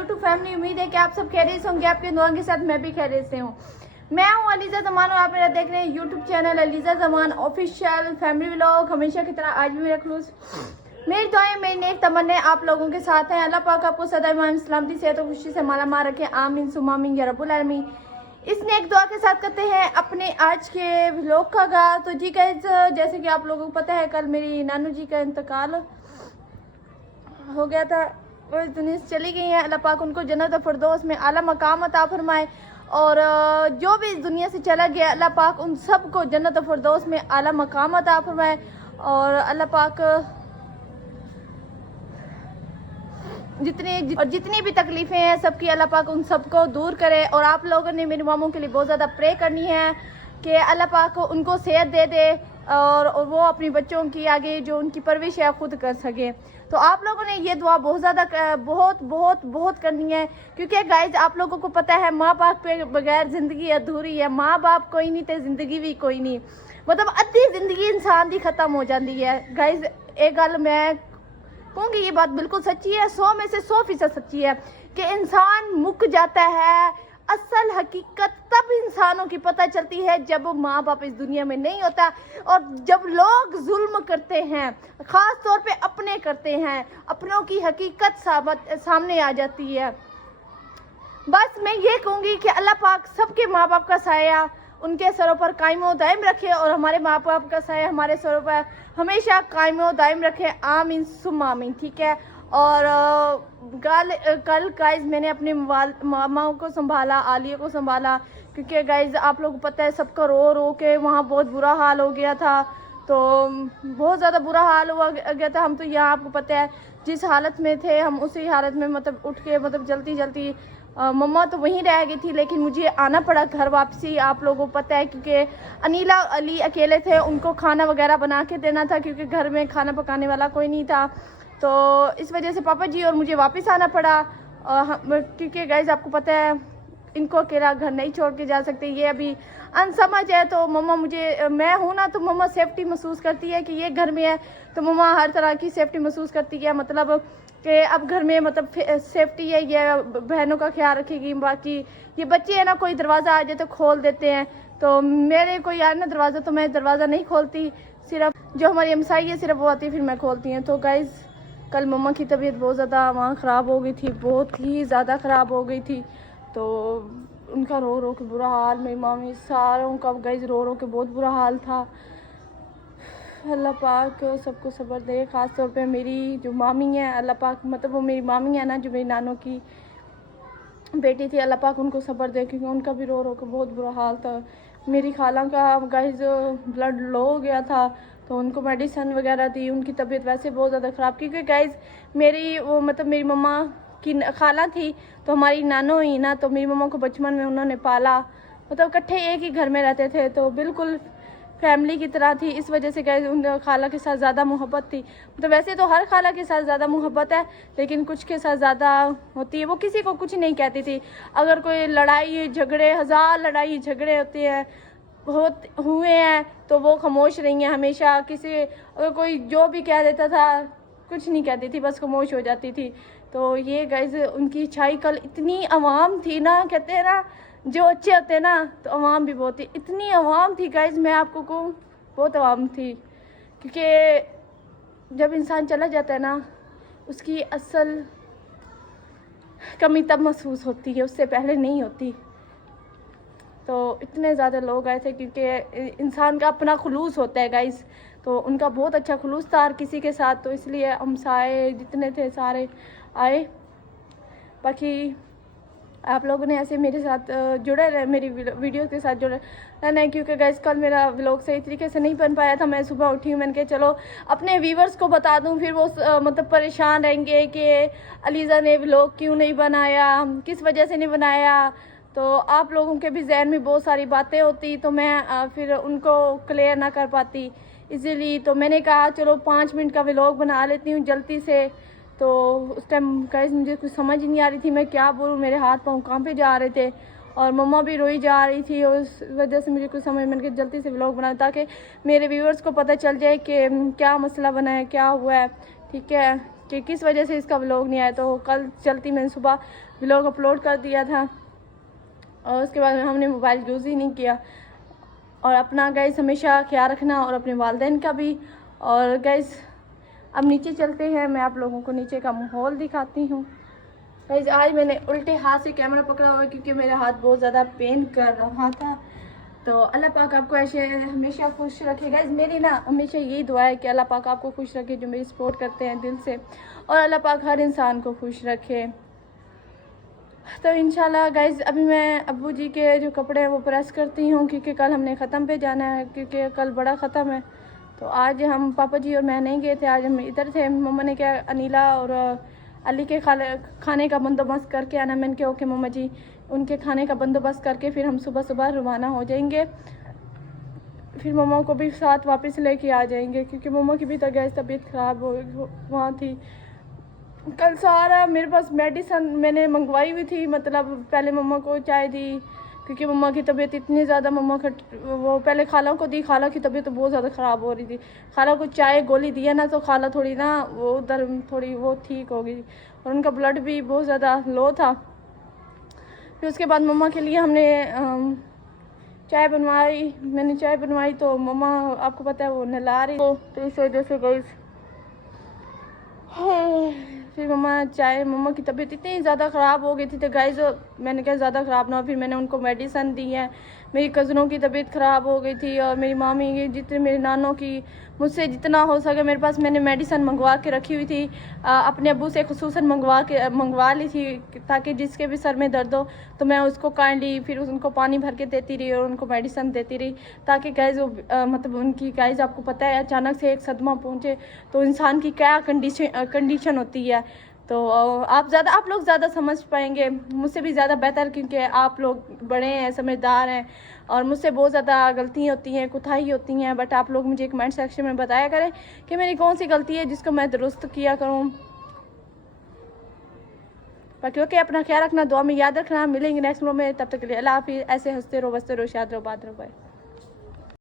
YouTube family. उम्मीद है कि आप सब खैरियत से होंगे। आपके दुआ के साथ मैं भी खैरियत से हूँ। मैं हूँ अलीज़ा ज़मान और आप मेरा देख रहे हैं यूट्यूब चैनल अलीज़ा ज़मान ऑफिशियल फैमिली व्लॉग। हमेशा की तरह आज भी मेरा खलूस मेरी दुआएं मेरी नेक तमन्ने आप लोगों के साथ हैं। अल्लाह पाक आपको सदा ईमान सलामती सेहत और खुशी से माला माल रखे। आमीन सुम्मा आमीन या रब्बुल आलमीन। इस नेक दुआ के साथ करते हैं अपने आज के व्लॉग का आगाज़। तो जी गाइस, जैसे कि आप लोगों को पता है कल मेरी नानू जी का इंतकाल हो गया था। वो इस दुनिया से चली गई हैं। अल्लाह पाक उनको जन्नत फिरदौस में आला मकाम अता फरमाए। और जो भी इस दुनिया से चला गया अल्लाह पाक उन सबको जन्नत फिरदौस में आला मकाम अता फरमाए। और अल्लाह पाक जितनी भी तकलीफ़ें हैं सबकी अल्लाह पाक उन सबको दूर करे। और आप लोगों ने मेरी मामों के लिए बहुत ज़्यादा प्रे करनी है कि अल्लाह पाक उनको सेहत दे दे और वो अपनी बच्चों की आगे जो उनकी परवरिश है खुद कर सके। तो आप लोगों ने ये दुआ बहुत ज़्यादा बहुत करनी है, क्योंकि गाइज आप लोगों को पता है माँ बाप के बगैर ज़िंदगी अधूरी है। माँ बाप कोई नहीं तो ज़िंदगी भी कोई नहीं, मतलब अद्धी ज़िंदगी इंसान की ख़त्म हो जाती है। गाइज एक गल मैं कहूँगी, ये बात बिल्कुल सच्ची है, 100 में से 100% सच्ची है कि इंसान मुक जाता है। असल हकीकत तब इंसानों की पता चलती है जब माँ बाप इस दुनिया में नहीं होता और जब लोग जुल्म करते हैं, ख़ास तौर पे अपने करते हैं, अपनों की हकीकत सामने आ जाती है। बस मैं ये कहूँगी कि अल्लाह पाक सबके माँ बाप का साया उनके सरों पर कायम व दायम रखे और हमारे माँ बाप का साया हमारे सरों पर हमेशा कायम व दायम रखे। आमीन सुम्मा आमीन। ठीक है। और कल गाइज मैंने अपने मामा को संभाला, आलिया को संभाला, क्योंकि गाइज आप लोगों को पता है सबका रो रो के वहाँ बहुत बुरा हाल हो गया था। तो बहुत ज़्यादा बुरा हाल हुआ गया था। हम तो यहाँ आपको पता है जिस हालत में थे हम उसी हालत में मतलब उठ के मतलब जल्दी मम्मा तो वहीं रह गई थी, लेकिन मुझे आना पड़ा घर वापसी। आप लोगों को पता है क्योंकि अनीला और अली अकेले थे, उनको खाना वगैरह बना के देना था क्योंकि घर में खाना पकाने वाला कोई नहीं था। तो इस वजह से पापा जी और मुझे वापस आना पड़ा, क्योंकि गाइज आपको पता है इनको अकेला घर नहीं छोड़ के जा सकते, ये अभी अनसमझ है। तो मम्मा मैं हूँ ना, तो मम्मा सेफ्टी महसूस करती है कि ये घर में है, तो मम्मा हर तरह की सेफ्टी महसूस करती है, मतलब कि अब घर में मतलब सेफ्टी है, ये बहनों का ख्याल रखेगी। बाकी ये बच्चे हैं ना, कोई दरवाज़ा आ जाए तो खोल देते हैं, तो मेरे कोई आए ना दरवाज़ा तो मैं दरवाज़ा नहीं खोलती, सिर्फ जो हमारी हमसाई है सिर्फ वो आती है फिर मैं खोलती हूँ। तो गाइज़ कल मम्मा की तबीयत बहुत ज़्यादा वहाँ ख़राब हो गई थी, बहुत ही ज़्यादा ख़राब हो गई थी। तो उनका रो रो के बुरा हाल, मेरी मामी सारों का गाइज रो रो के बहुत बुरा हाल था। अल्लाह पाक सबको सब्र दे, ख़ास तौर पे मेरी जो मामी है, अल्लाह पाक मतलब वो मेरी मामी है ना जो मेरी नानों की बेटी थी, अल्लाह पाक उनको सब्र दे, क्योंकि उनका भी रो रो के बहुत बुरा हाल था। मेरी खाला का गाइज ब्लड लो हो गया था, तो उनको मेडिसन वगैरह दी, उनकी तबीयत वैसे बहुत ज़्यादा ख़राब, क्योंकि गाइज मेरी वो मतलब मेरी मम्मा की खाला थी तो हमारी नानो ही ना, तो मेरी मम्मा को बचपन में उन्होंने पाला, मतलब इकट्ठे एक ही घर में रहते थे, तो बिल्कुल फैमिली की तरह थी। इस वजह से गाइस उन खाला के साथ ज़्यादा मोहब्बत थी। तो वैसे तो हर खाला के साथ ज़्यादा मोहब्बत है, लेकिन कुछ के साथ ज़्यादा होती है। वो किसी को कुछ नहीं कहती थी, अगर कोई लड़ाई झगड़े, 1000 लड़ाई झगड़े होते हैं हुए हैं तो वो खामोश रही हैं हमेशा। अगर कोई जो भी कह देता था कुछ नहीं कहती थी, बस खामोश हो जाती थी। तो ये गाइस उनकी छाई कल इतनी आवाम थी ना, कहते हैं ना जो अच्छे होते हैं ना तो आवाम भी बहुत थी, इतनी आवाम थी गाइस मैं आपको कहूँ बहुत आवाम थी, क्योंकि जब इंसान चला जाता है ना उसकी असल कमी तब महसूस होती है, उससे पहले नहीं होती। तो इतने ज़्यादा लोग आए थे क्योंकि इंसान का अपना खुलूस होता है गाइस, तो उनका बहुत अच्छा खुलूस था हर किसी के साथ, तो इसलिए हम सारे जितने थे सारे आए। बाकी आप लोगों ने ऐसे मेरे साथ जुड़े रहे, मेरी वीडियो के साथ जुड़े रहना है, क्योंकि गाइस कल मेरा व्लॉग सही तरीके से नहीं बन पाया था। मैं सुबह उठी हूँ, मैंने कहा चलो अपने व्यूवर्स को बता दूँ, फिर वो मतलब परेशान रहेंगे कि अलीज़ा ने व्लॉग क्यों नहीं बनाया, किस वजह से नहीं बनाया। तो आप लोगों के भी जहन में बहुत सारी बातें होती, तो मैं फिर उनको क्लियर ना कर पाती, इसीलिए तो मैंने कहा चलो 5 मिनट का व्लॉग बना लेती हूँ जल्दी से। तो उस टाइम गाइस मुझे कुछ समझ ही नहीं आ रही थी मैं क्या बोलूँ, मेरे हाथ पाँव कहाँ पे जा रहे थे और मम्मा भी रोई जा रही थी, और उस वजह से मुझे कुछ समझ में कि जल्दी से व्लॉग बनाऊँ ताकि मेरे व्यूअर्स को पता चल जाए कि क्या मसला बना है, क्या हुआ है। ठीक है, कि किस वजह से इसका व्लॉग नहीं आया। तो कल चलती मैंने सुबह व्लॉग अपलोड कर दिया था और उसके बाद हमने मोबाइल यूज़ ही नहीं किया। और अपना गाइस हमेशा ख्याल रखना और अपने वालिदैन का भी। और गाइस अब नीचे चलते हैं, मैं आप लोगों को नीचे का माहौल दिखाती हूँ। गाइस आज मैंने उल्टे हाथ से कैमरा पकड़ा हुआ है क्योंकि मेरा हाथ बहुत ज़्यादा पेन कर रहा था। तो अल्लाह पाक आपको ऐसे हमेशा खुश रखे। गाइस मेरी ना हमेशा यही दुआ है कि अल्लाह पाक आपको खुश रखे जो मेरी सपोर्ट करते हैं दिल से, और अल्लाह पाक हर इंसान को खुश रखे। तो इंशाल्लाह गाइस अभी मैं अब्बू जी के जो कपड़े हैं वो प्रेस करती हूँ क्योंकि कल हमने ख़त्म पे जाना है, क्योंकि कल बड़ा ख़त्म है। तो आज हम पापा जी और मैं नहीं गए थे, आज हम इधर थे। मम्मा ने क्या अनीला और अली के खाने का बंदोबस्त करके आना। मैंने कहा ओके मम्मा जी, उनके खाने का बंदोबस्त करके फिर हम सुबह सुबह रवाना हो जाएंगे। फिर मम्मा को भी साथ वापस लेके आ जाएंगे क्योंकि मम्मा की भी तबीयत ख़राब हो वहाँ थी। कल सारा मेरे पास मेडिसन मैंने मंगवाई हुई थी, मतलब पहले मम्मा को चाय दी क्योंकि मम्मा की तबीयत इतनी ज़्यादा, मम्मा वो पहले खाला को दी, खाला की तबीयत तो बहुत ज़्यादा ख़राब हो रही थी। खाला को चाय गोली दिया ना तो खाला थोड़ी ना वो उधर थोड़ी वो ठीक हो गई और उनका ब्लड भी बहुत ज़्यादा लो था। फिर उसके बाद मम्मा के लिए हमने चाय बनवाई, मैंने चाय बनवाई तो मम्मा आपको पता है वो नहला रही तो इस वजह से गई। फिर मम्मा की तबीयत इतनी ज़्यादा ख़राब हो गई थी तो गाइस मैंने कहा ज़्यादा ख़राब ना हो, फिर मैंने उनको मेडिसन दी है। मेरी कज़नों की तबीयत ख़राब हो गई थी और मेरी मामी की, जितने मेरे नानों की, मुझसे जितना हो सके मेरे पास मैंने मेडिसन मंगवा के रखी हुई थी। अपने अब्बू से खुसूसन मंगवा ली थी ताकि जिसके भी सर में दर्द हो तो मैं उसको काइंडली फिर उनको पानी भर के देती रही और उनको मेडिसन देती रही ताकि गाइस वो मतलब उनकी गाइस आपको पता है अचानक से एक सदमा पहुँचे तो इंसान की क्या कंडीशन होती है। तो आप लोग ज़्यादा समझ पाएंगे मुझसे भी ज़्यादा बेहतर, क्योंकि आप लोग बड़े हैं, समझदार हैं और मुझसे बहुत ज़्यादा गलतियाँ होती हैं, कोताही होती हैं। बट आप लोग मुझे कमेंट सेक्शन में बताया करें कि मेरी कौन सी गलती है जिसको मैं दुरुस्त किया करूँ। बाकी ओके, अपना ख्याल रखना, दुआ में याद रखना। मिलेंगे नेक्स्ट वीडियो में, तब तक के लिए अल्लाह हाफिज़। ऐसे हंसते रहो, बसते रहो, शाद रहो, बात रहो, बाय।